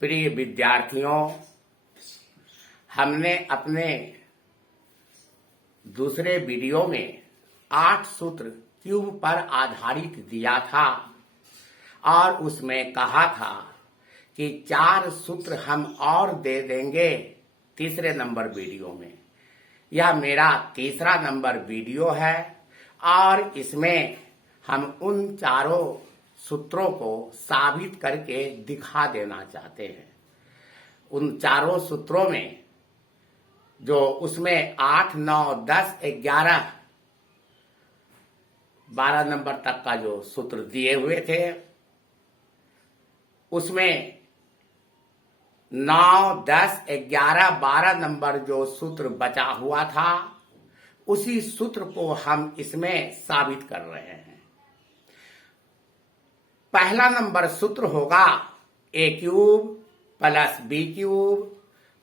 प्रिय विद्यार्थियों, हमने अपने दूसरे वीडियो में 8 सूत्र क्यूब पर आधारित दिया था और उसमें कहा था कि 4 सूत्र हम और दे देंगे तीसरे नंबर वीडियो में। यह मेरा तीसरा नंबर वीडियो है और इसमें हम उन चारों सूत्रों को साबित करके दिखा देना चाहते हैं। उन चारों सूत्रों में जो उसमें 8, 9, 10, 11, 12 नंबर तक का जो सूत्र दिए हुए थे, उसमें 9, 10, 11, 12 नंबर जो सूत्र बचा हुआ था, उसी सूत्र को हम इसमें साबित कर रहे हैं। पहला नंबर सूत्र होगा a cube plus b cube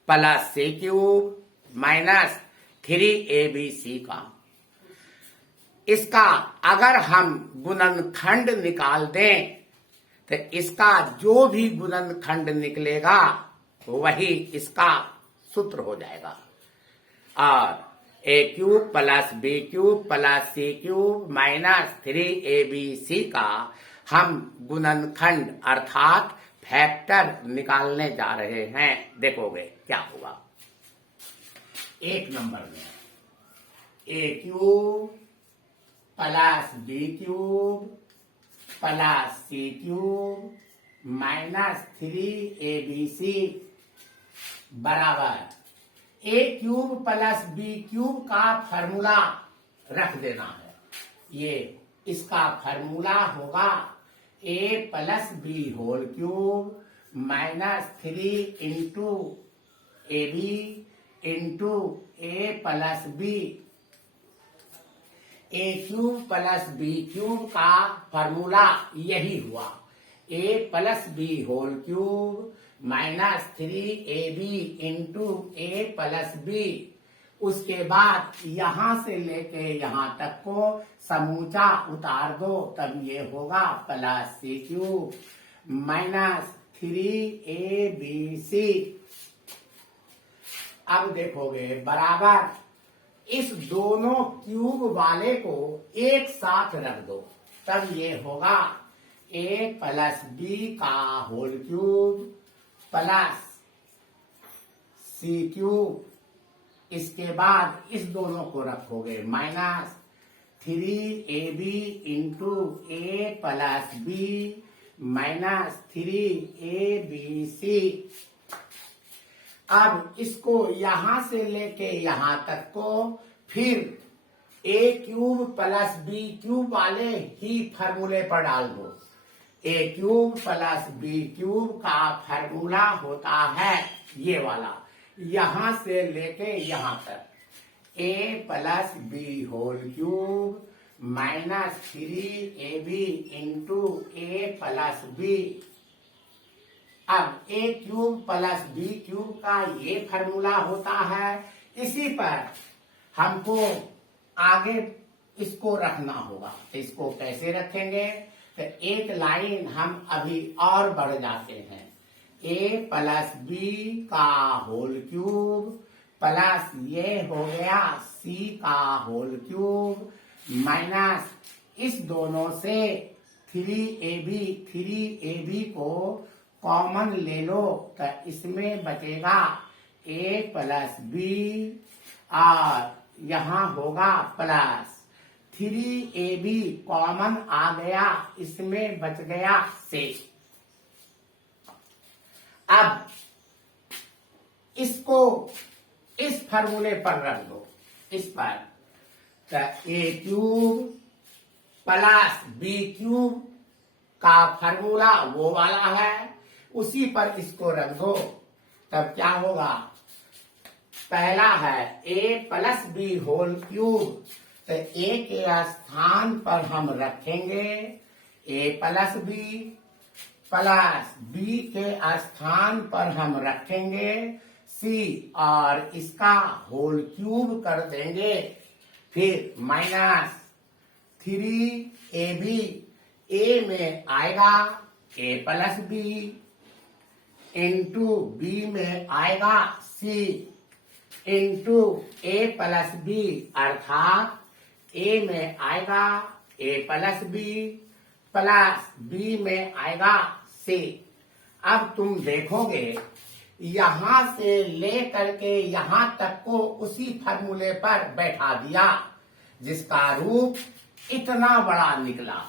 plus c cube minus 3abc का। इसका अगर हम गुणनखंड निकाल दें तो इसका जो भी गुणनखंड निकलेगा वही इसका सूत्र हो जाएगा। और a cube plus b cube plus c cube minus 3abc का हम गुणनखंड अर्थात फैक्टर निकालने जा रहे हैं। देखोगे क्या होगा। एक नंबर में a cube plus b cube plus c cube minus 3abc बराबर a cube plus b cube का फॉर्मूला रख देना है। ये इसका फॉर्मूला होगा a plus B whole cube minus 3 into ab इंटू a plus B. a cube plus B cube का फॉर्मूला यही हुआ a plus B whole cube minus 3ab into a plus B. उसके बाद यहां से लेके यहां तक को समूचा उतार दो, तब ये होगा प्लस सी क्यूब माइनस 3abc। अब देखोगे बराबर इस दोनों क्यूब वाले को एक साथ रख दो, तब ये होगा a प्लस बी का होल क्यूब प्लस सी क्यूब। इसके बाद इस दोनों को रखोगे minus 3ab into a plus B minus 3abc। अब इसको यहां से लेके यहां तक को फिर a cube plus b cube वाले ही फॉर्मूले पर डाल दो। a cube plus b cube का फॉर्मूला होता है ये वाला, यहां से लेके यहां तक a plus B whole cube minus 3ab into a plus B. अब a cube plus B cube का ये फॉर्मूला होता है, इसी पर हमको आगे इसको रखना होगा। इसको कैसे रखेंगे तो एक लाइन हम अभी और बढ़ जाते हैं। a प्लस बी का होल क्यूब प्लस ये हो गया c का होल क्यूब माइनस इस दोनों से 3ab को कॉमन ले लो तो इसमें बचेगा a प्लस बी और यहां होगा प्लस 3ab कॉमन आ गया, इसमें बच गया c। अब इसको इस फॉर्मूले पर रख दो, इस पर तो a cube plus B cube का फॉर्मूला वो वाला है, उसी पर इसको रख दो, तब क्या होगा। पहला है a plus B whole cube, तो a के स्थान पर हम रखेंगे a plus B plus B के स्थान पर हम रखेंगे c और इसका होल क्यूब कर देंगे, फिर माइनस 3ab a में आएगा a plus B into B में आएगा सी इंटू ए प्लस बी, अर्थात ए में आएगा ए प्लस बी प्लस बी में आएगा सी। अब तुम देखोगे यहां से लेकर के यहां तक को उसी फार्मूले पर बैठा दिया, जिसका रूप इतना बड़ा निकला।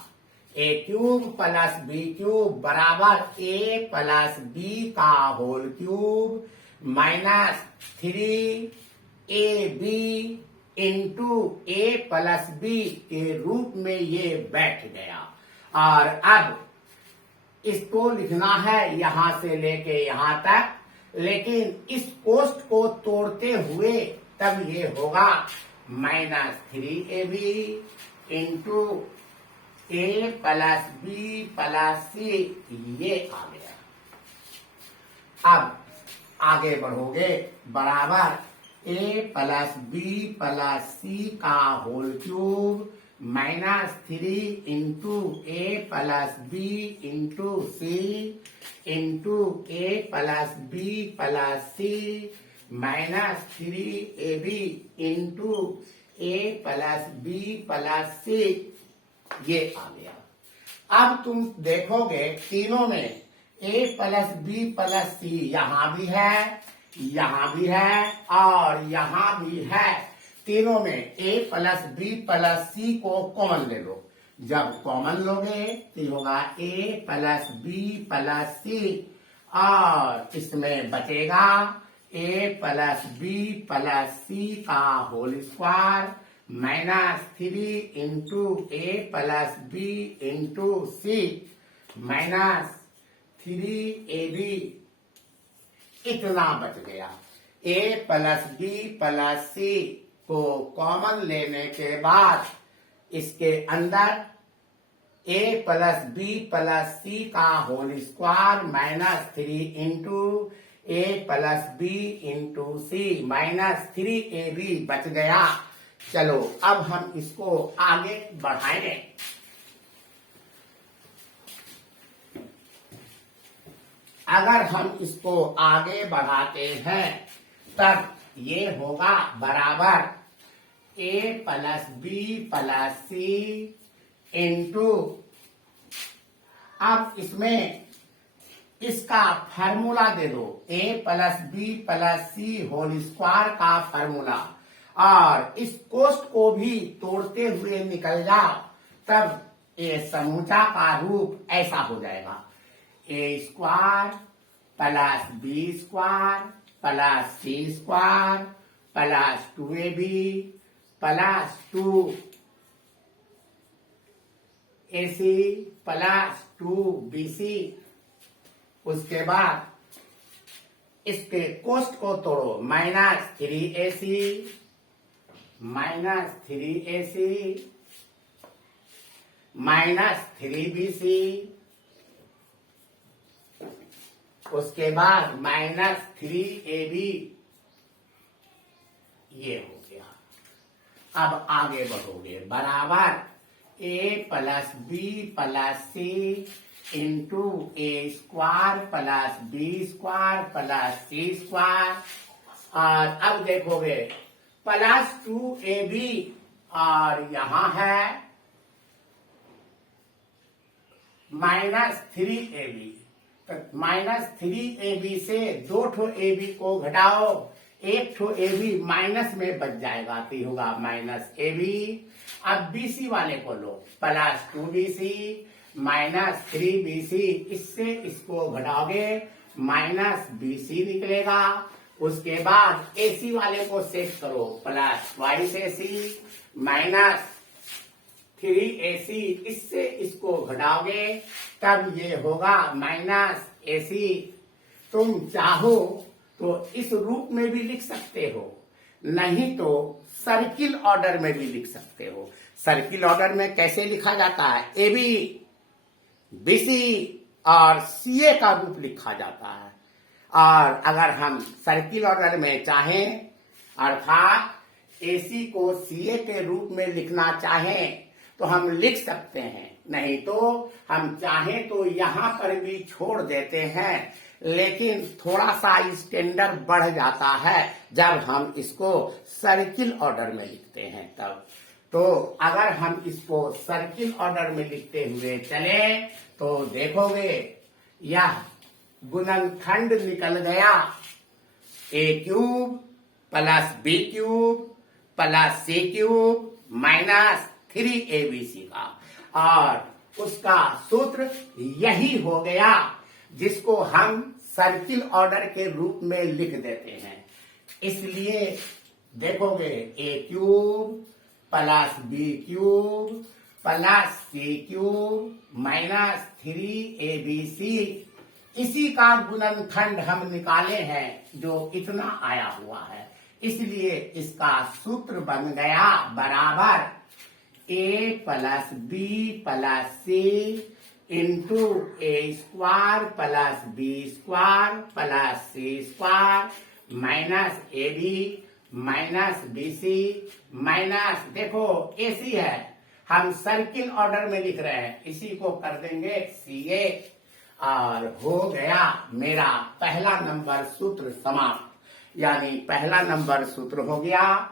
A cube plus B cube बराबर ए प्लस बी का whole cube minus 3ab into ए प्लस बी के रूप में ये बैठ गया। और अब इसको लिखना है यहां से लेके यहां तक, लेकिन इस कोष्ट को तोड़ते हुए तब ये होगा माइनस 3ab इंटू ए प्लस बी प्लस सी, ये आ गया। अब आगे बढ़ोगे बराबर a plus B plus c का होल क्यूब माइनस 3 इंटू ए प्लस बी इंटू सी इंटू ए plus B plus c minus 3ab into ए प्लस बी प्लस सी, ये आ गया। अब तुम देखोगे तीनों में ए प्लस बी प्लस सी यहां भी है, यहां भी है और यहां भी है। तीनों में ए प्लस बी प्लस सी को कॉमन ले लो। जब कॉमन लोगे तो होगा ए प्लस बी प्लस सी और इसमें बचेगा ए प्लस बी प्लस सी का होल स्क्वायर माइनस 3 इंटू ए प्लस बी इंटू सी माइनस 3ab, इतना बच गया। A plus B plus c को कॉमन लेने के बाद इसके अंदर ए प्लस बी प्लस सी का होल स्क्वायर माइनस 3 इंटू ए प्लस बी इंटू सी माइनस 3ab बच गया। चलो अब हम इसको आगे बढ़ाएंगे। अगर हम इसको आगे बढ़ाते हैं तब ये होगा बराबर a plus B plus C into, अब इसमें इसका फार्मूला दे दो ए plus B plus c whole square का फार्मूला, और इस कोष्ट को भी तोड़ते हुए निकल जाओ तब ये समूचा का रूप ऐसा हो जाएगा a square plus b square plus c square plus 2ab plus 2ac plus 2bc। उसके बाद इसके कोष्ट को तोड़ो minus 3ac minus 3ac minus 3bc, उसके बाद माइनस 3ab, ये हो गया। अब आगे बढ़ोगे बराबर a plus B plus C into a square plus b square plus c square, और अब देखोगे प्लस 2ab और यहां है माइनस 3ab, तो माइनस 3ab से 2 ठो ab को घटाओ, 1 ठो ab माइनस में बच जाएगा तो होगा माइनस ab। अब bc वाले को लो प्लस 2bc माइनस 3bc, इससे इसको घटाओगे माइनस bc निकलेगा। उसके बाद ac वाले को सेट करो प्लस 2ac माइनस 3ac, इससे इसको घटाओगे तब ये होगा माइनस ac। तुम चाहो तो इस रूप में भी लिख सकते हो, नहीं तो सर्किल ऑर्डर में भी लिख सकते हो। सर्किल ऑर्डर में कैसे लिखा जाता है, ab bc और ca का रूप लिखा जाता है। और अगर हम सर्किल ऑर्डर में चाहें अर्थात ac को ca के रूप में लिखना चाहें तो हम लिख सकते हैं, नहीं तो हम चाहें तो यहां पर भी छोड़ देते हैं, लेकिन थोड़ा सा स्टैंडर्ड बढ़ जाता है जब हम इसको सर्किल ऑर्डर में लिखते हैं तब। तो अगर हम इसको सर्किल ऑर्डर में लिखते हुए चले तो देखोगे यह गुणनखंड निकल गया a cube plus B cube plus C cube minus 3abc का, और उसका सूत्र यही हो गया जिसको हम सर्किल ऑर्डर के रूप में लिख देते हैं। इसलिए देखोगे a cube plus B cube plus C cube minus 3abc, इसी का गुणनखंड हम निकाले हैं जो इतना आया हुआ है। इसलिए इसका सूत्र बन गया बराबर a plus B plus C into a square plus b square plus c square minus a b minus b c minus, देखो ए सी है, हम सर्किल ऑर्डर में लिख रहे हैं, इसी को कर देंगे सी ए, और हो गया मेरा पहला नंबर सूत्र समाप्त। यानी पहला नंबर सूत्र हो गया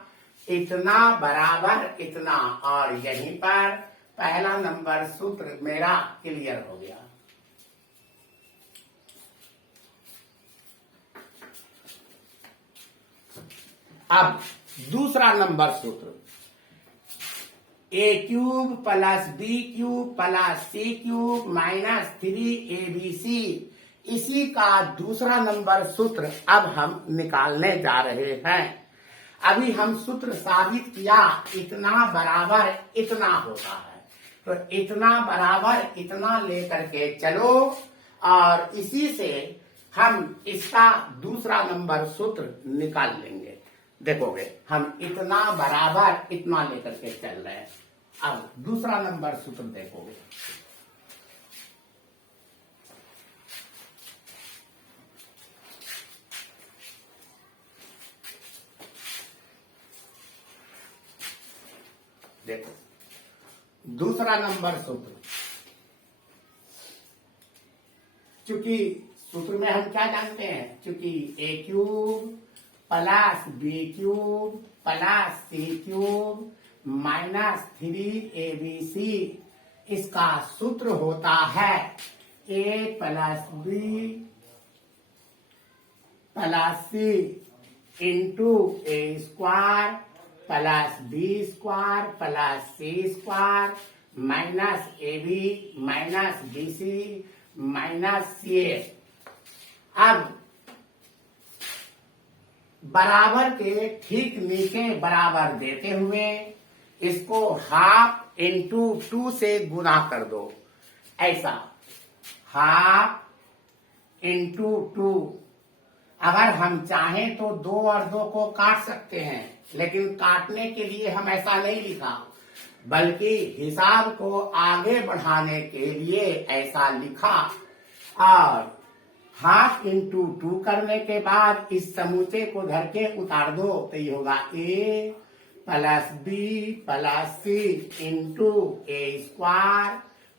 इतना बराबर इतना, और यहीं पर पहला नंबर सूत्र मेरा क्लियर हो गया। अब दूसरा नंबर सूत्र a cube plus B cube plus C cube minus 3abc, इसी का दूसरा नंबर सूत्र अब हम निकालने जा रहे हैं। अभी हम सूत्र साबित किया इतना बराबर इतना होता है, तो इतना बराबर इतना लेकर के चलो, और इसी से हम इसका दूसरा नंबर सूत्र निकाल लेंगे। देखोगे हम इतना बराबर इतना लेकर के चल रहे हैं। अब दूसरा नंबर सूत्र देखोगे, देखो दूसरा नंबर सूत्र, चूंकि सूत्र में हम क्या जानते हैं, चूंकि a cube plus B cube plus C cube minus 3abc, इसका सूत्र होता है a plus B plus C into a square plus b square plus c square minus a b minus b c minus c a. अब बराबर के ठीक नीचे बराबर देते हुए इसको हाफ इंटू 2 से गुना कर दो, ऐसा हाफ इंटू 2। अगर हम चाहें तो 2 और 2 को काट सकते हैं, लेकिन काटने के लिए हम ऐसा नहीं लिखा, बल्कि हिसाब को आगे बढ़ाने के लिए ऐसा लिखा। और हाफ इंटू 2 करने के बाद इस समूचे को धर के उतार दो, तो ये होगा a plus B plus C into a square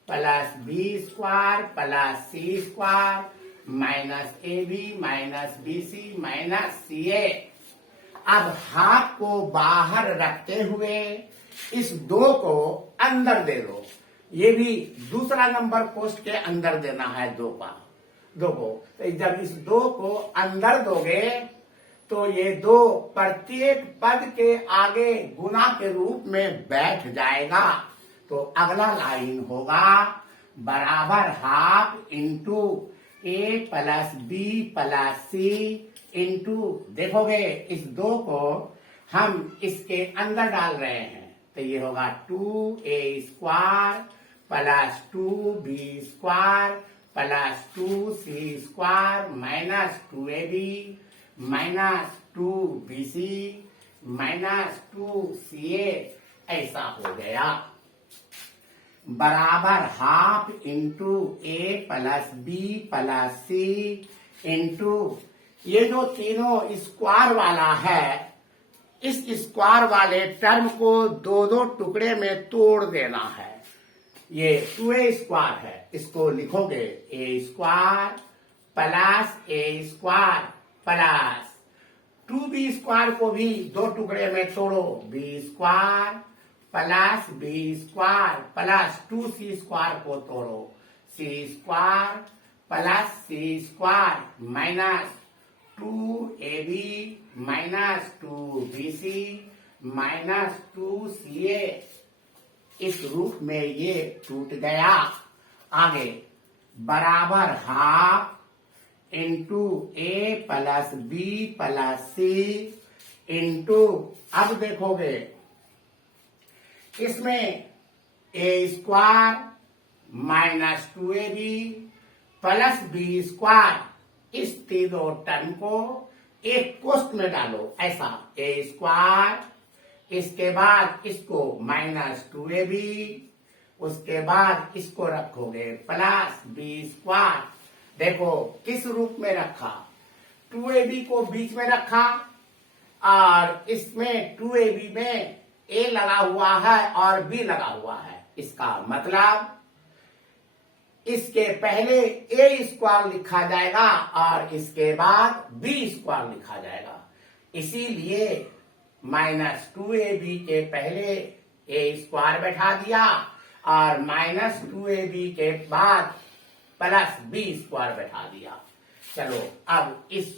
plus b square plus c square minus a b minus b c minus c a. अब हाफ को बाहर रखते हुए इस 2 को अंदर दे दो, ये भी दूसरा नंबर कोष्ठ के अंदर देना है 2 को। तो जब इस 2 को अंदर दोगे तो ये 2 प्रत्येक पद के आगे गुना के रूप में बैठ जाएगा। तो अगला लाइन होगा बराबर हाफ इंटू ए प्लस बी प्लस सी इंटू, देखोगे इस 2 को हम इसके अंदर डाल रहे हैं, तो ये होगा 2a square plus 2b square plus 2c square minus 2ab minus 2bc minus 2ca, ऐसा हो गया। बराबर हाफ इंटू ए प्लस बी प्लस सी इंटू, ये जो तीनों स्क्वायर वाला है, इस स्क्वायर वाले टर्म को 2-2 टुकड़े में तोड़ देना है। ये 2a स्क्वायर है, इसको लिखोगे a square plus a square plus 2b square को भी दो टुकड़े में तोड़ो, b square plus b square plus 2c square को तोड़ो, c square plus c square minus 2ab minus 2bc minus 2ca। इस रूप में ये टूट गया। आगे बराबर हाफ इंटू ए प्लस बी प्लस सी इंटू, अब देखोगे इसमें a square minus 2ab plus b square, इस तीनों टर्म को एक कोष्ठ में डालो, ऐसा ए स्क्वायर, इसके बाद इसको माइनस 2ab, उसके बाद इसको रखोगे प्लस बी स्क्वायर। देखो किस रूप में रखा, 2ab को बीच में रखा और इसमें 2ab में a लगा हुआ है और b लगा हुआ है। इसका मतलब इसके पहले a स्क्वायर लिखा जाएगा और इसके बाद b स्क्वायर लिखा जाएगा। इसीलिए माइनस 2ab के पहले a स्क्वायर बैठा दिया और माइनस 2ab के बाद प्लस b स्क्वायर बैठा दिया। चलो अब इस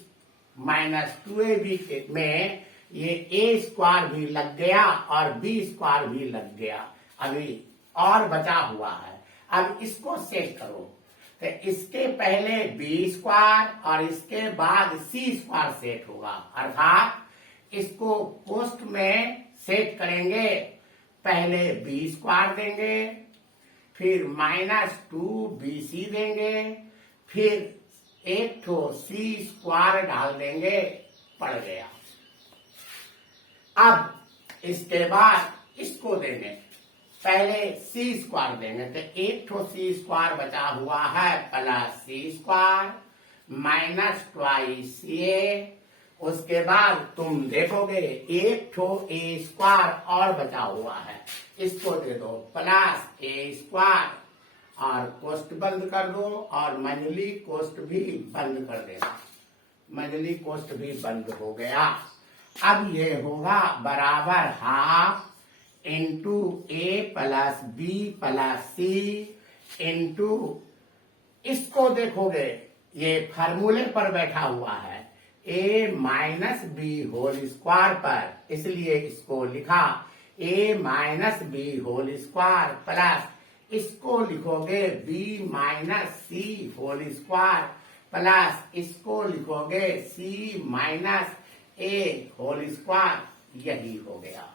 माइनस 2ab में ये a स्क्वायर भी लग गया और b स्क्वायर भी लग गया, अभी और बचा हुआ है। अब इसको सेट करो, तो इसके पहले b स्क्वायर और इसके बाद c स्क्वायर सेट होगा, अर्थात इसको कोष्ठ में सेट करेंगे। पहले b स्क्वायर देंगे, फिर माइनस 2bc देंगे, फिर एक तो c स्क्वायर डाल देंगे, पड़ गया। अब इसके बाद इसको देंगे, पहले c स्क्वायर देंगे, तो एक तो c स्क्वायर बचा हुआ है plus c square minus 2a, उसके बाद तुम देखोगे एक तो a स्क्वायर और बचा हुआ है, इसको दे दो प्लस a स्क्वायर और कोष्ठ बंद कर दो और मंझली कोष्ठ भी बंद कर देना। मंझली कोष्ठ भी बंद हो गया। अब ये होगा बराबर हाफ इंटू ए प्लस बी प्लस सी इंटू, इसको देखोगे ये फार्मूले पर बैठा हुआ है a minus B whole square पर, इसलिए इसको लिखा a minus B whole square plus इसको लिखोगे b माइनस सी होल स्क्वायर प्लस इसको लिखोगे c minus a whole square, यही हो गया।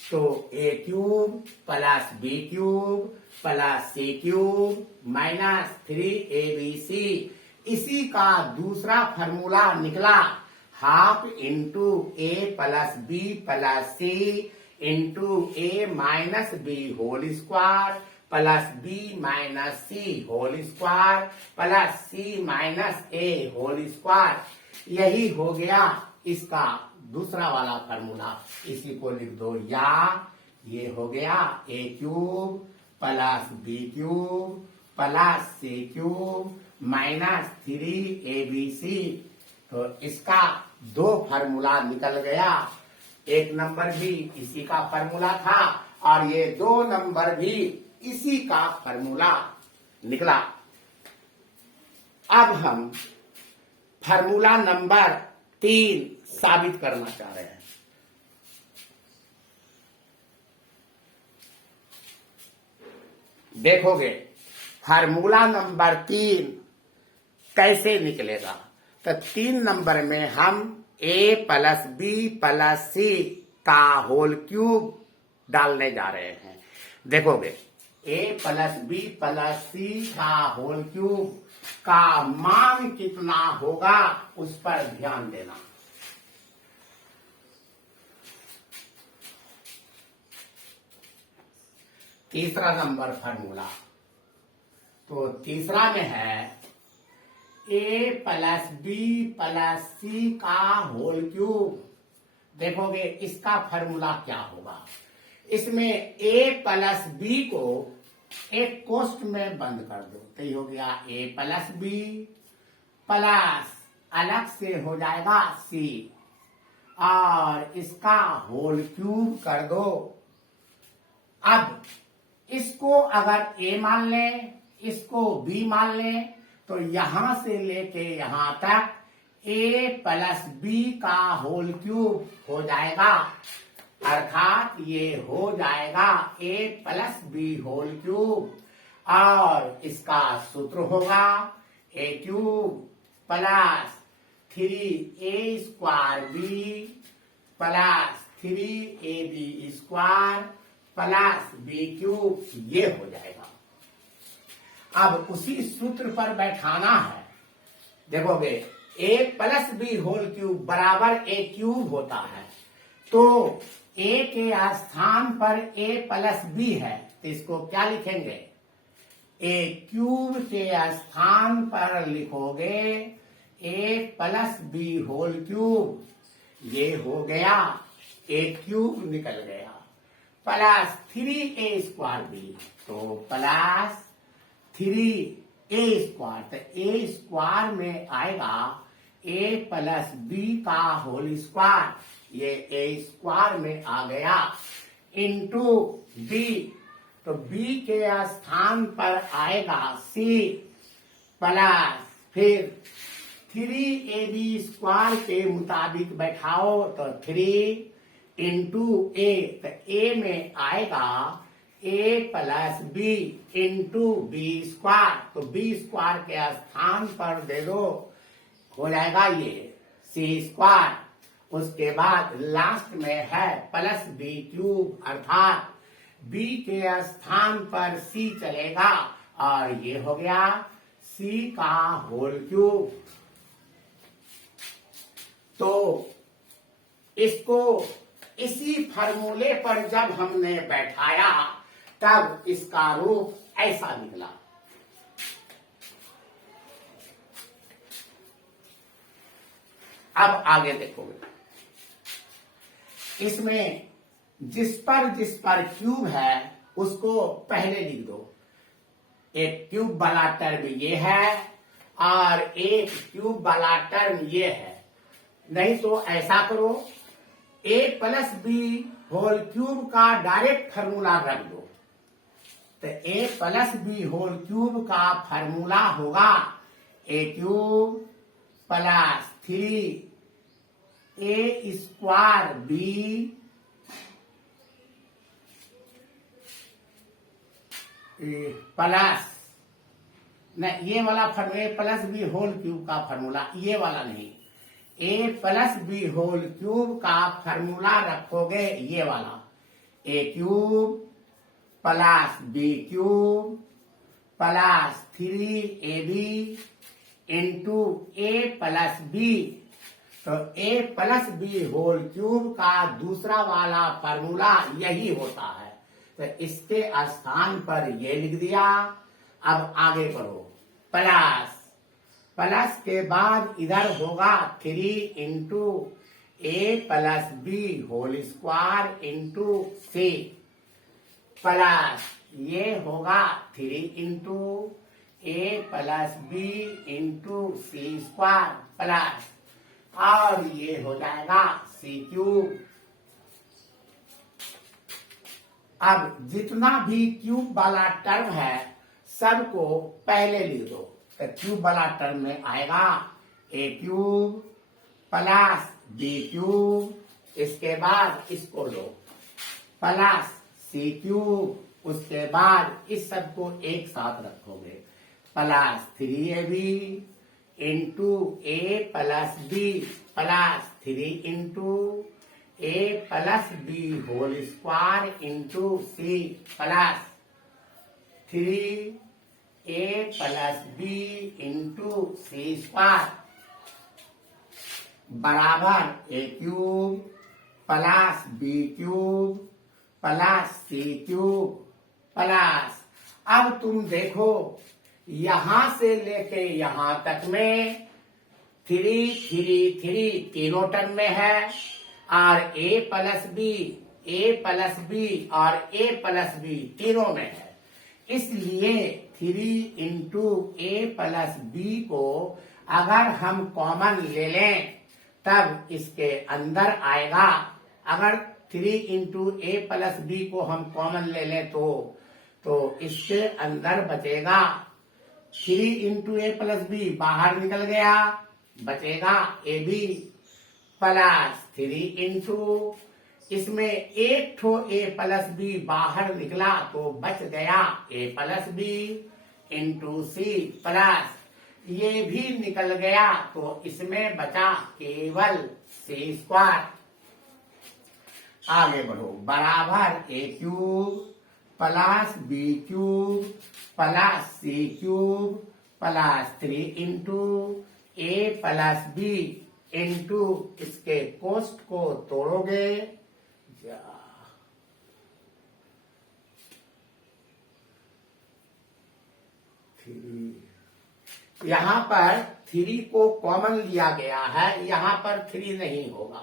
तो a cube plus b cube plus c cube minus 3abc, इसी का दूसरा फॉर्मूला निकला, half into A plus B plus C into a minus B whole square plus B minus C whole square plus c minus a whole square, यही हो गया इसका दूसरा वाला फॉर्मूला। इसी को लिख दो, या ये हो गया a cube plus B cube plus C cube minus 3abc। तो इसका दो फार्मूला निकल गया, एक नंबर भी इसी का फार्मूला था और ये 2 नंबर भी इसी का फार्मूला निकला। अब हम फार्मूला नंबर 3 साबित करना चाह रहे हैं। देखोगे फार्मूला नंबर 3 कैसे निकलेगा, तो 3 नंबर में हम a plus B plus c का होल क्यूब डालने जा रहे हैं। देखोगे a plus B plus c का होल क्यूब का मान कितना होगा उस पर ध्यान देना। तीसरा नंबर फार्मूला, तो तीसरा में है a plus B plus c का होल क्यूब। देखोगे इसका फार्मूला क्या होगा, इसमें a प्लस बी को एक कोष्ठ में बंद कर दो, तो ये हो गया a प्लस बी प्लस अलग से हो जाएगा सी, और इसका होल क्यूब कर दो। अब इसको अगर ए मान लें, इसको बी मान लें, तो यहां से लेके यहां तक ए प्लस बी का होल क्यूब हो जाएगा, अर्थात ये हो जाएगा a plus B whole cube, और इसका सूत्र होगा a cube plus 3a square b plus 3ab square plus B cube, ये हो जाएगा। अब उसी सूत्र पर बैठाना है। देखोगे ए प्लस बी होल क्यूब बराबर ए क्यूब होता है, तो ए के स्थान पर ए प्लस बी है, तो इसको क्या लिखेंगे? ए क्यूब के स्थान पर लिखोगे ए प्लस बी होल क्यूब, ये हो गया, ए क्यूब निकल गया, प्लस 3a स्क्वायर बी, तो प्लस 3a स्क्वायर, तो ए स्क्वायर में आएगा ए प्लस बी का होल स्क्वायर, ये ए स्क्वायर में आ गया, इंटू बी, तो बी के स्थान पर आएगा सी, प्लस फिर 3ab स्क्वायर के मुताबिक बैठाओ, तो 3 इंटू ए, तो ए में आएगा ए plus B into b square, तो बी स्क्वायर के स्थान पर दे दो, हो जाएगा ये सी स्क्वायर। उसके बाद लास्ट में है प्लस बी क्यूब, अर्थात बी के स्थान पर सी चलेगा, और ये हो गया सी का होल क्यूब। तो इसको इसी फॉर्मूले पर जब हमने बैठाया, तब इसका रूप ऐसा निकला। अब आगे देखोगे, इसमें जिस पर क्यूब है उसको पहले लिख दो। एक क्यूब वाला टर्म ये है और एक क्यूब वाला टर्म ये है। नहीं तो ऐसा करो, a plus B whole cube का डायरेक्ट फार्मूला रख दो। तो a plus B whole cube का फार्मूला होगा a cube plus 3a square b plus, नहीं ये वाला a plus B whole cube का फार्मूला, ये वाला नहीं, a plus B whole cube का फार्मूला रखोगे ये वाला, a cube plus B cube plus 3ab into A plus b. तो a plus B whole cube का दूसरा वाला फार्मूला यही होता है, तो इसके स्थान पर ये लिख दिया। अब आगे बढ़ो, प्लस के बाद इधर होगा 3 इंटू ए plus B whole square into c, plus ये होगा 3 इंटू ए plus B into c square plus, और ये हो जाएगा सी क्यूब। अब जितना भी क्यूब वाला टर्म है सबको पहले लिख दो। तो क्यूब वाला टर्म में आएगा ए क्यूब प्लस बी क्यूब, इसके बाद इसको लो प्लस सी क्यूब, उसके बाद इस सबको एक साथ रखोगे प्लस 3ab इंटू ए प्लस बी प्लस 3 इंटू ए plus B whole square into c plus 3a plus B into c square बराबर a cube plus B cube plus C cube plus, अब तुम देखो यहां से लेके यहां तक में 3 3 3 तीनों टर्म में है, और ए प्लस बी और ए प्लस बी तीनों में है। इसलिए 3 इंटू ए प्लस बी को अगर हम कॉमन ले लें तब इसके अंदर आएगा, अगर 3 इंटू ए प्लस बी को हम कॉमन ले लें तो इसके अंदर बचेगा 3 इंटू ए प्लस बी, बाहर निकल गया, बचेगा ए बी प्लस 3 इंटू, इसमें एक ठो ए प्लस बी बाहर निकला तो बच गया a plus B into c plus ये भी निकल गया तो इसमें बचा केवल सी स्क्वायर। आगे बढ़ो, बराबर a cube plus B cube plus C cube plus 3 into A plus B into इसके कोष्ट को तोड़ोगे, यहां पर 3 को कॉमन लिया गया है, यहां पर 3 नहीं होगा,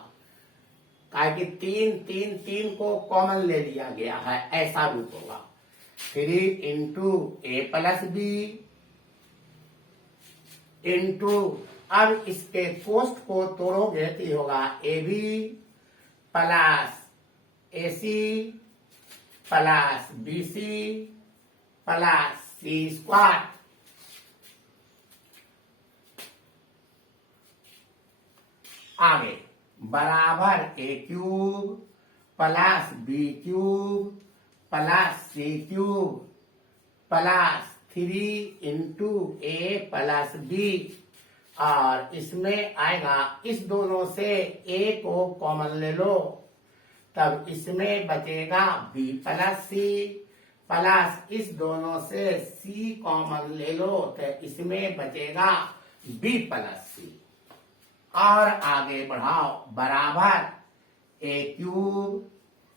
काहे कि 3 को कॉमन ले लिया गया है, ऐसा रूप होगा। 3 इंटू ए प्लस बी इंटू, अब इसके कोष्ट को तोड़ोगे तो ये होगा a b plus a c plus b c plus c square. आगे बराबर a cube plus B cube plus C cube plus 3 into A plus b, और इसमें आएगा, इस दोनों से ए को कॉमन ले लो तब इसमें बचेगा बी प्लस सी प्लस इस दोनों से सी कॉमन ले लो तो इसमें बचेगा बी प्लस सी। और आगे बढ़ाओ, बराबर a cube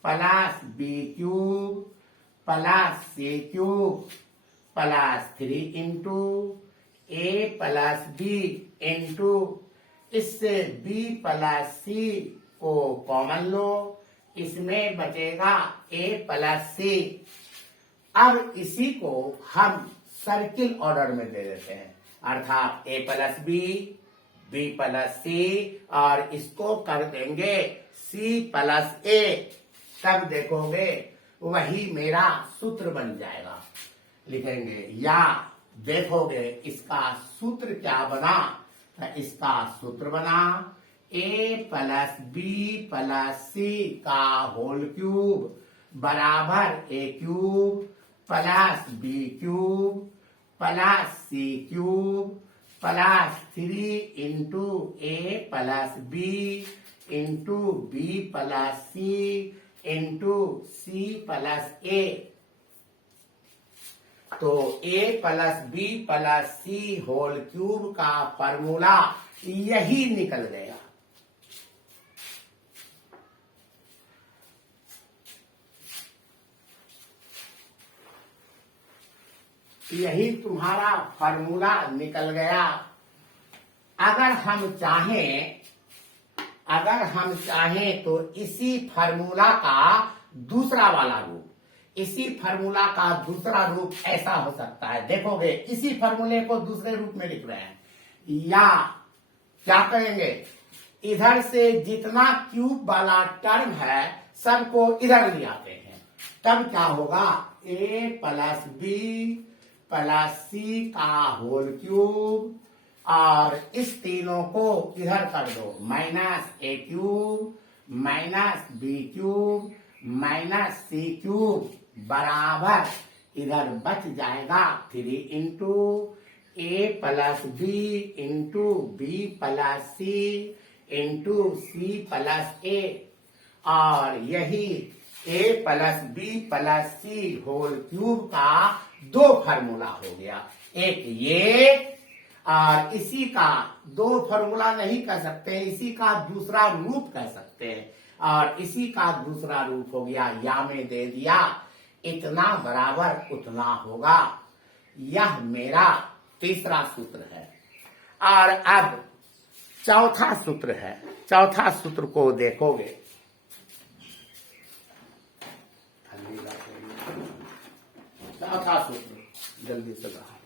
plus B cube plus C cube plus 3 into A plus B into, इससे बी प्लस सी को कॉमन लो, इसमें बचेगा ए प्लस सी। अब इसी को हम सर्किल ऑर्डर में दे देते हैं, अर्थात ए प्लस बी बी प्लस सी और इसको कर देंगे सी प्लस ए, तब देखोगे वही मेरा सूत्र बन जाएगा। लिखेंगे या देखोगे इसका सूत्र क्या बना, तो इसका सूत्र बना a plus B plus c का होल क्यूब बराबर a cube plus B cube plus C cube plus 3 into A plus B into B plus C into c plus a. तो a plus B plus c whole cube का formula यही निकल गया। यही तुम्हारा formula निकल गया। अगर हम चाहें तो इसी फॉर्मूला का दूसरा वाला रूप, इसी फॉर्मूला का दूसरा रूप ऐसा हो सकता है। देखोगे इसी फॉर्मूले को दूसरे रूप में लिख रहे हैं, या क्या करेंगे, इधर से जितना क्यूब वाला टर्म है सबको इधर ले आते हैं, तब क्या होगा a plus B plus c का होल क्यूब, और इस तीनों को इधर कर दो, minus a cube minus b cube minus c cube बराबर इधर बच जाएगा 3 into A plus B into B plus C into c plus a, और यही a plus B plus c whole cube का 2 फार्मूला हो गया। एक ये और इसी का 2 फार्मूला नहीं कह सकते, इसी का दूसरा रूप कह सकते हैं, और इसी का दूसरा रूप हो गया, या में दे दिया इतना बराबर उतना होगा। यह मेरा तीसरा सूत्र है। और अब चौथा सूत्र है, चौथा सूत्र को देखोगे, चौथा सूत्र जल्दी से कहा,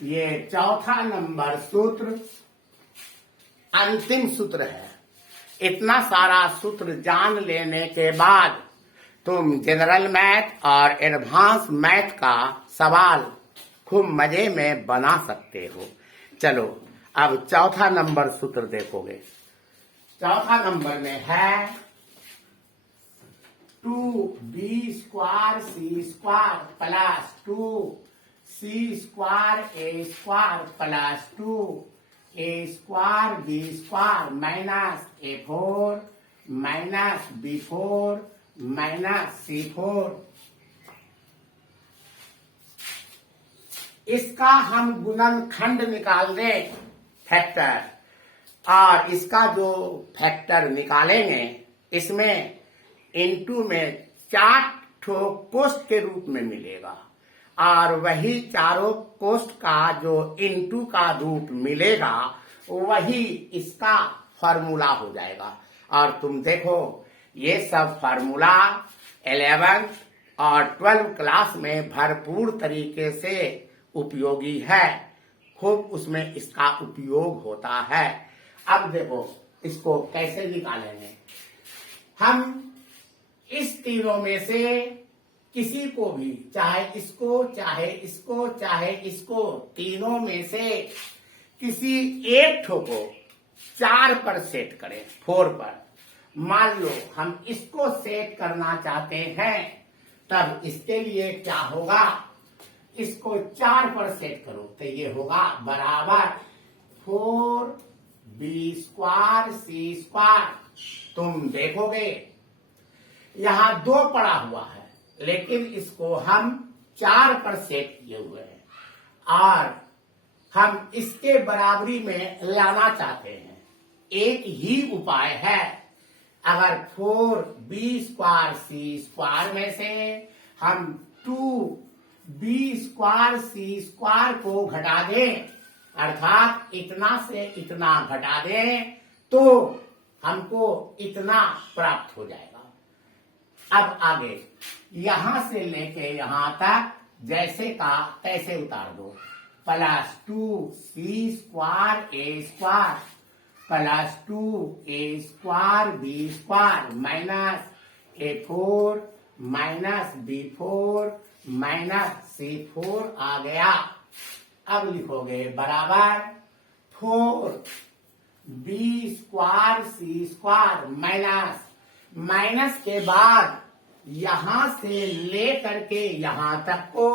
ये चौथा नंबर सूत्र अंतिम सूत्र है। इतना सारा सूत्र जान लेने के बाद तुम जनरल मैथ और एडवांस मैथ का सवाल खूब मजे में बना सकते हो। चलो अब चौथा नंबर सूत्र देखोगे। चौथा नंबर में है 2b² c² plus 2c² a² plus 2a² b² minus a4 minus b4 minus c4। इसका हम गुणनखंड निकाल दें फैक्टर, और इसका जो फैक्टर निकालेंगे इसमें इनटू में 4 ठो कोष्ठ के रूप में मिलेगा, और वही चारों कोष्ठ का जो इनटू का रूप मिलेगा वही इसका फॉर्मूला हो जाएगा। और तुम देखो ये सब फॉर्मूला 11 और 12 क्लास में भरपूर तरीके से उपयोगी है, खूब उसमें इसका उपयोग होता है। अब देखो इसको कैसे निकालेंगे। हम इस तीनों में से किसी को भी, चाहे इसको चाहे इसको चाहे इसको, तीनों में से किसी एक ठो को 4 पर सेट करें, 4 पर। मान लो हम इसको सेट करना चाहते हैं, तब इसके लिए क्या होगा, इसको 4 पर सेट करो तो ये होगा बराबर 4b² c²। तुम देखोगे यहाँ 2 पड़ा हुआ है, लेकिन इसको हम 4 पर सेट किए हुए हैं, और हम इसके बराबरी में लाना चाहते हैं। एक ही उपाय है, अगर 4b² c² में से हम 2b² c² को घटा दें, अर्थात इतना से इतना घटा दें, तो हमको इतना प्राप्त हो जाएगा। अब आगे यहां से लेके यहां तक जैसे का तैसे उतार दो। Plus 2c² a² plus 2a² b² minus a4 minus b4 minus c4 आ गया। अब लिखोगे बराबर 4b² c² माइनस, माइनस के बाद यहां से ले करके यहां तक को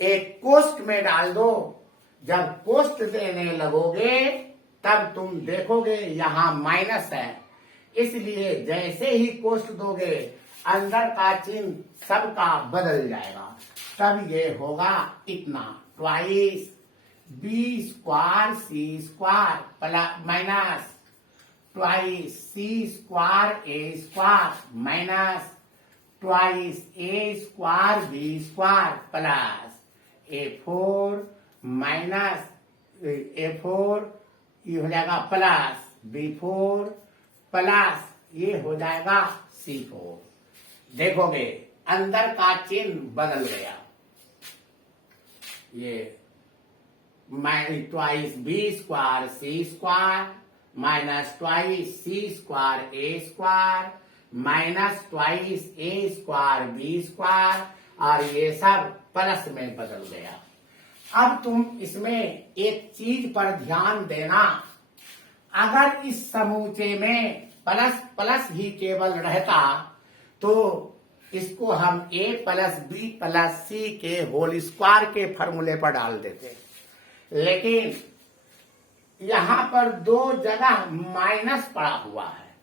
एक कोष्ठ में डाल दो। जब कोष्ठ देने लगोगे तब तुम देखोगे यहां माइनस है, इसलिए जैसे ही कोष्ठ दोगे अंदर का चिन्ह सबका बदल जाएगा। तब ये होगा इतना, twice b² c² plus minus twice c² a² minus twice a² b² plus a4 minus a4 ये हो जाएगा प्लस b4 प्लस ये हो जाएगा c4। देखोगे अंदर का चिन्ह बदल गया। ये twice b² c² minus twice c² a² minus twice a² b² और ये सब प्लस में बदल गया। अब तुम इसमें एक चीज पर ध्यान देना, अगर इस समूचे में प्लस प्लस ही केवल रहता तो इसको हम a plus b plus c के होल स्क्वायर के फॉर्मूले पर डाल देते, लेकिन यहाँ पर 2 जगह माइनस पड़ा हुआ है,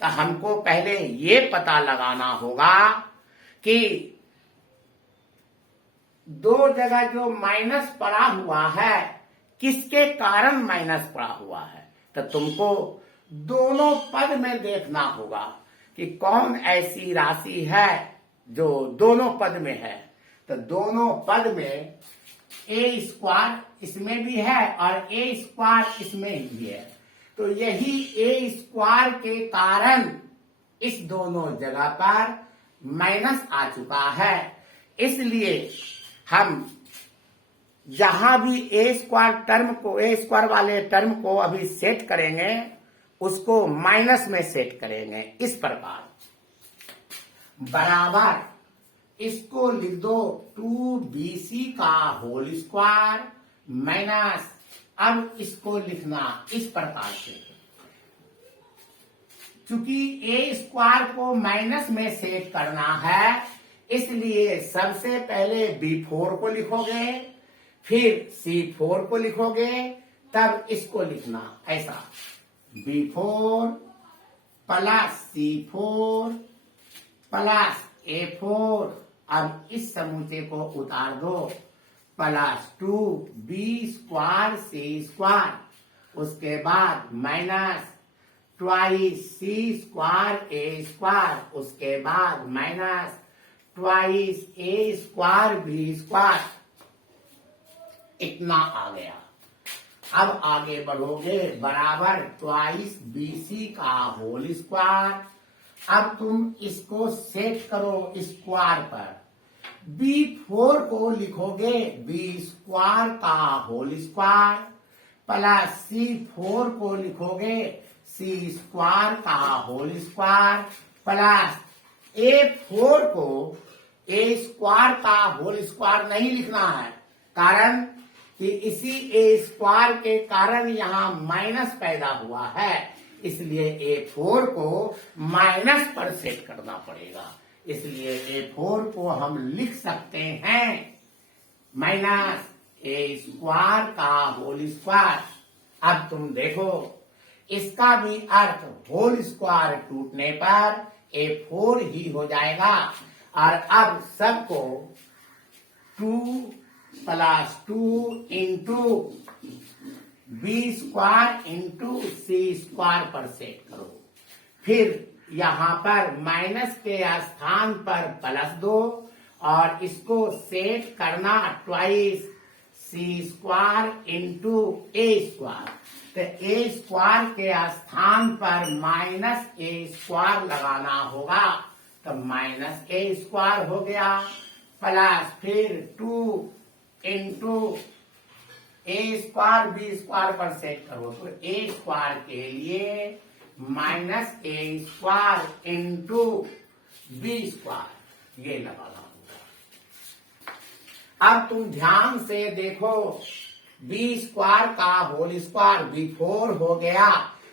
तो हमको पहले ये पता लगाना होगा कि 2 जगह जो माइनस पड़ा हुआ है किसके कारण माइनस पड़ा हुआ है। तो तुमको दोनों पद में देखना होगा कि कौन ऐसी राशि है जो दोनों पद में है। तो दोनों पद में a² इसमें भी है और a² इसमें भी है, तो यही a² के कारण इस दोनों जगह पर माइनस आ चुका है। इसलिए हम जहां भी ए स्क्वायर वाले टर्म को अभी सेट करेंगे उसको माइनस में सेट करेंगे। इस प्रकार बराबर इसको लिख दो 2bc का होल स्क्वायर माइनस, अब इसको लिखना इस प्रकार से, चूंकि ए स्क्वायर को माइनस में सेट करना है इसलिए सबसे पहले b4 को लिखोगे, फिर c4 को लिखोगे, तब इसको लिखना ऐसा b4 plus c4 plus a4, अब इस समूचे को उतार दो, plus 2b square c square, उसके बाद minus twice c square a square, उसके बाद minus twice a square b square. इतना आ गया। अब आगे बढ़ोगे बराबर ट्वाइस bc का होल स्क्वायर। अब तुम इसको सेट करो स्क्वायर पर, b4 को लिखोगे b स्क्वायर का होल स्क्वायर प्लस c4 को लिखोगे c स्क्वायर का होल स्क्वायर प्लस a4 को a स्क्वायर का होल स्क्वायर नहीं लिखना है, कारण कि इसी ए स्क्वायर के कारण यहाँ माइनस पैदा हुआ है, इसलिए a4 को माइनस पर सेट करना पड़ेगा। इसलिए a4 को हम लिख सकते हैं माइनस ए स्क्वायर का होल स्क्वायर। अब तुम देखो इसका भी अर्थ होल स्क्वायर टूटने पर a4 ही हो जाएगा, और अब सबको 2 plus 2 into b square into c square पर सेट करो, फिर यहाँ पर माइनस के स्थान पर प्लस दो और इसको सेट करना twice c square into a square, तो a स्क्वायर के स्थान पर माइनस a स्क्वायर लगाना होगा, तो माइनस a स्क्वायर हो गया, प्लस फिर 2 into a square b square पर सेट करो, तो a स्क्वायर के लिए minus a square into b square ये लगाना होगा। अब तुम ध्यान से देखो b स्क्वायर का होल स्क्वायर b4 हो गया,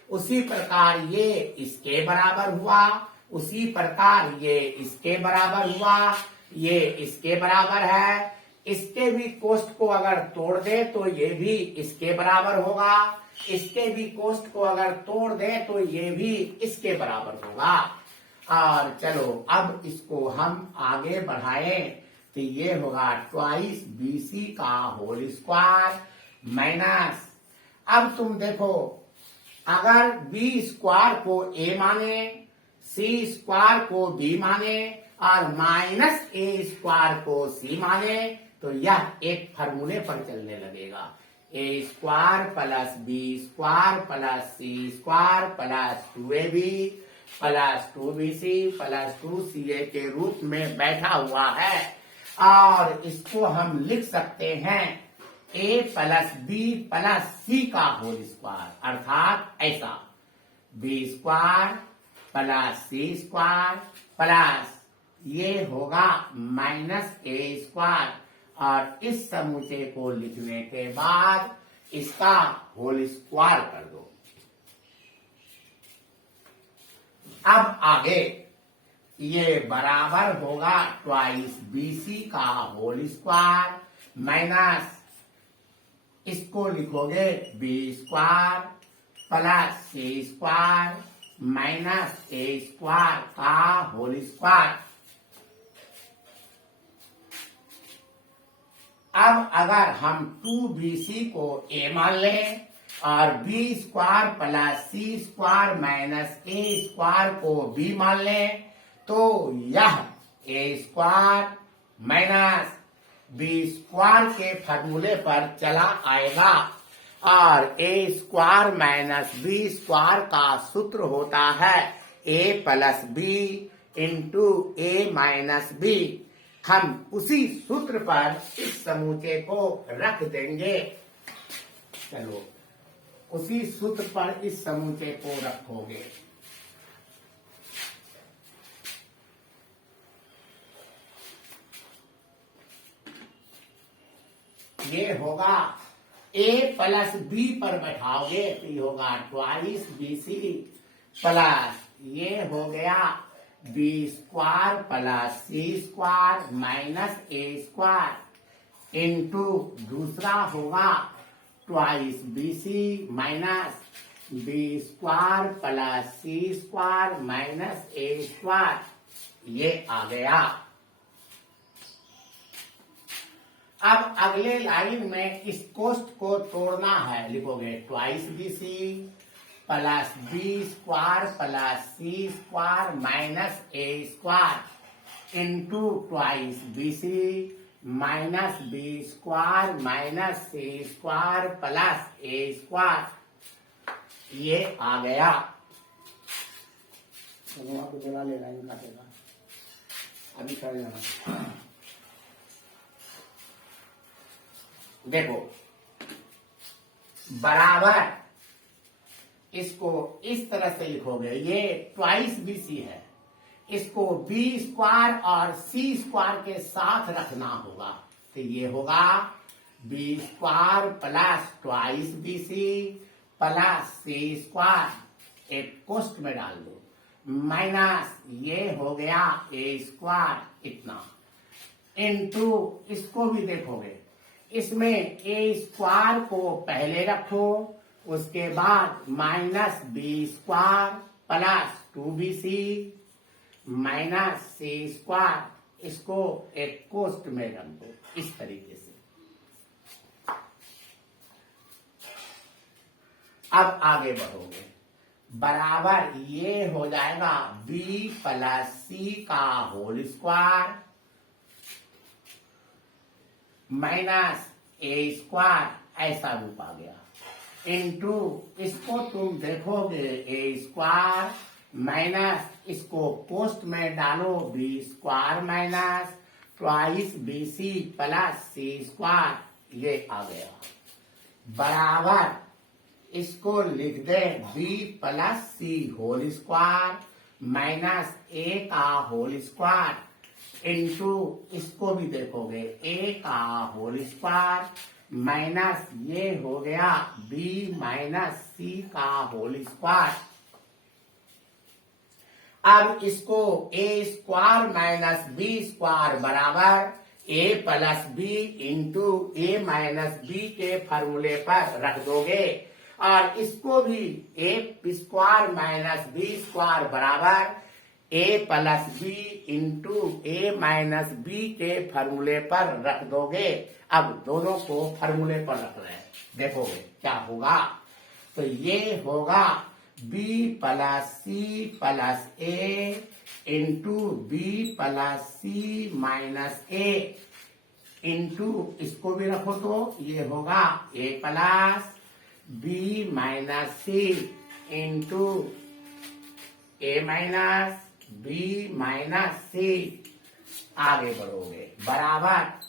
उसी प्रकार ये इसके बराबर हुआ, उसी प्रकार ये इसके बराबर हुआ, ये इसके बराबर है, इसके भी कोष्ठ को अगर तोड़ दे तो ये भी इसके बराबर होगा, इसके भी कोष्ठ को अगर तोड़ दे तो ये भी इसके बराबर होगा। और चलो अब इसको हम आगे बढ़ाएं तो ये होगा ट्वाइस bc का होल स्क्वायर माइनस, अब तुम देखो अगर b स्क्वायर को a माने, c स्क्वायर को b माने और माइनस a स्क्वायर को c माने, तो यह एक फार्मूले पर चलने लगेगा, a square plus b square plus c square plus 2ab plus 2bc plus 2ca के रूप में बैठा हुआ है। और इसको हम लिख सकते हैं a plus b plus c का होल स्क्वायर, अर्थात ऐसा b square plus c square plus ये होगा माइनस a स्क्वायर, और इस समूचे को लिखने के बाद इसका होल स्क्वायर कर दो। अब आगे ये बराबर होगा ट्वाइस bc का होल स्क्वायर माइनस, इसको लिखोगे b square plus c square minus a square का होल स्क्वायर। अब अगर हम 2bc को a मान लें और b square plus c square minus a square को b मान लें, तो यह a square minus b square के फॉर्मूले पर चला आएगा, और a square minus b square का सूत्र होता है a plus b into a minus b। हम उसी सूत्र पर इस समूचे को रख देंगे। चलो उसी सूत्र पर इस समूचे को रखोगे। ये होगा a प्लस b पर बैठाओगे तो ये होगा ट्वाइस BC प्लस ये हो गया b square plus c square minus a square into दूसरा होगा twice BC minus b square plus c square minus a square. ये आ गया। अब अगले लाइन में इस कोष्ठ को तोड़ना है। लिखोगे twice BC plus b square plus c square minus a square into twice BC minus b square minus c square plus a square. ये आ गया। जगह ले लाइन काटेगा अभी कर लेना। देखो बराबर इसको इस तरह से लिखोगे। ये ट्वाइस BC है, इसको b स्क्वायर और c स्क्वायर के साथ रखना होगा तो ये होगा b square plus twice BC plus c square एक कोष्ठ में डाल दो माइनस ये हो गया a स्क्वायर इतना इंटू इसको भी देखोगे। इसमें a स्क्वायर को पहले रखो, उसके बाद minus b square plus 2BC minus c square इसको एक कोष्ठ में रख दो इस तरीके से। अब आगे बढ़ोगे बराबर ये हो जाएगा b प्लस c का whole square minus a square ऐसा रूप आ गया इंटू इसको तुम देखोगे a स्क्वायर माइनस इसको कोष्ठ में डालो b square minus twice BC plus c square. ये आ गया बराबर इसको लिख दे b plus c whole square minus a का होल स्क्वायर इंटू इसको भी देखोगे a का होल स्क्वायर माइनस ये हो गया b माइनस c का होल स्क्वायर। अब इसको a square minus b square बराबर a plus b into a minus b के फॉर्मूले पर रख दोगे और इसको भी a square minus b square बराबर a plus b into a minus b के फॉर्मूले पर रख दोगे। अब दोनों को फॉर्मूले पर रख रहे हैं, देखोगे क्या होगा। तो ये होगा b plus c plus a into b plus c minus a into इसको भी रखो तो ये होगा a plus b minus c into a minus b minus c। आगे बढ़ोगे बराबर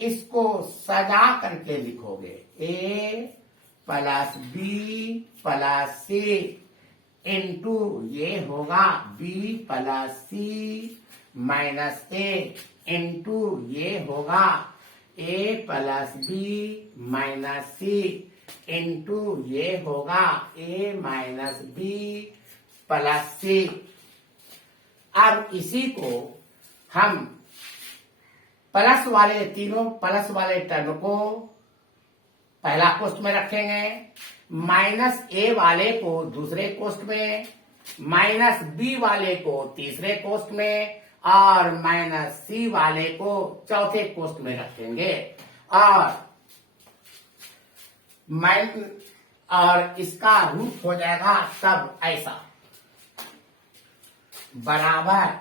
इसको सजा करके लिखोगे a plus b plus c into ये होगा b plus c minus a into ये होगा a plus b minus c into ये होगा a minus b plus c। अब इसी को हम प्लस वाले तीनों प्लस वाले टर्म को पहला कोष्ठ में रखेंगे, माइनस ए वाले को दूसरे कोष्ठ में, माइनस बी वाले को तीसरे कोष्ठ में और माइनस सी वाले को चौथे कोष्ठ में रखेंगे। और इसका रूप हो जाएगा तब ऐसा बराबर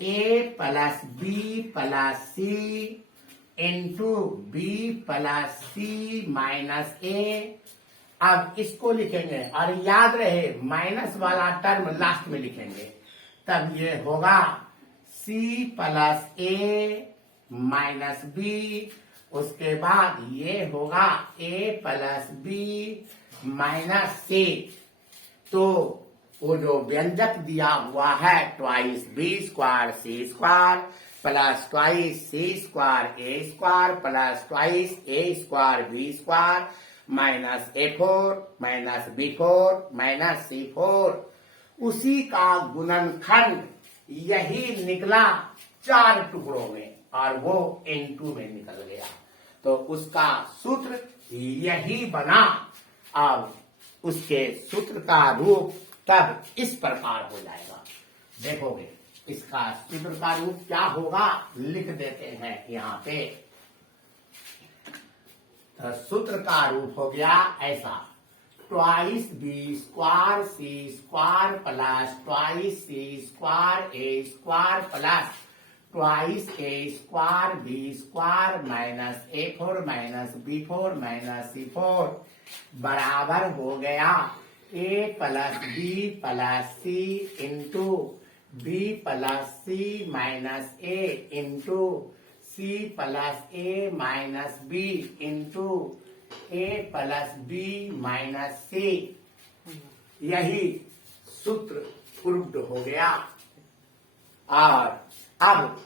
a plus b plus c into B plus c minus a। अब इसको लिखेंगे और याद रहे माइनस वाला टर्म लास्ट में लिखेंगे, तब ये होगा c c plus a minus b, उसके बाद ये होगा a plus B minus c. तो वो जो व्यंजक दिया हुआ है twice b square c square plus twice c square a square plus twice a square b square minus a four minus b four minus c four, उसी का गुणनखंड यही निकला 4 टुकड़ों में और वो N2 में निकल गया। तो उसका सूत्र यही बना। अब उसके सूत्र का रूप तब इस प्रकार हो जाएगा, देखोगे इसका सूत्र का रूप क्या होगा, लिख देते हैं यहाँ पे। तो सूत्र का रूप हो गया ऐसा, twice b square c square plus twice c square a square plus twice a square b square minus a four minus b four minus c four बराबर हो गया a plus B plus C into B plus c minus a into c plus a minus b into A plus B minus c. यही सूत्र proved हो गया। और अब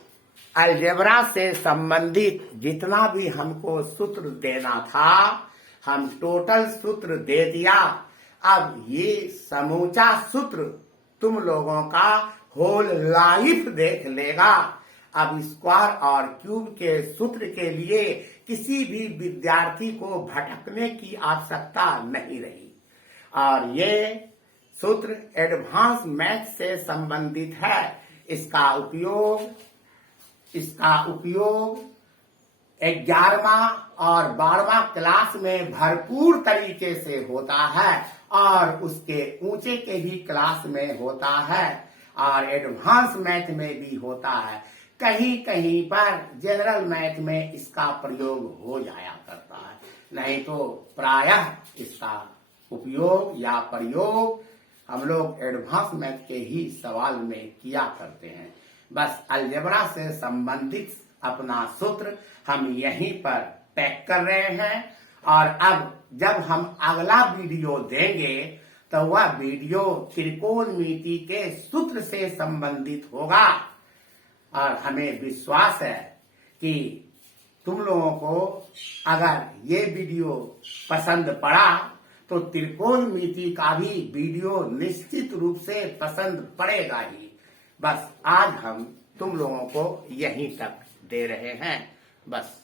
algebra से संबंधित जितना भी हमको सूत्र देना था, हम टोटल सूत्र दे दिया। अब ये समूचा सूत्र तुम लोगों का होल लाइफ देख लेगा। अब स्क्वायर और क्यूब के सूत्र के लिए किसी भी विद्यार्थी को भटकने की आवश्यकता नहीं रही। और ये सूत्र एडवांस मैथ से संबंधित है। इसका उपयोग 11वां और 12वां क्लास में भरपूर तरीके से होता है और उसके ऊंचे के भी क्लास में होता है और एडवांस मैथ में भी होता है। कहीं कहीं पर जनरल मैथ में इसका प्रयोग हो जाया करता है, नहीं तो प्रायः इसका उपयोग या प्रयोग हम लोग एडवांस मैथ के ही सवाल में किया करते हैं। बस अलजेब्रा से संबंधित अपना सूत्र हम यहीं पर पैक कर रहे हैं। और अब जब हम अगला वीडियो देंगे तो वह वीडियो त्रिकोणमिति के सूत्र से संबंधित होगा। और हमें विश्वास है कि तुम लोगों को अगर ये वीडियो पसंद पड़ा तो त्रिकोणमिति का भी वीडियो निश्चित रूप से पसंद पड़ेगा ही। बस आज हम तुम लोगों को यहीं तक दे रहे हैं। बस।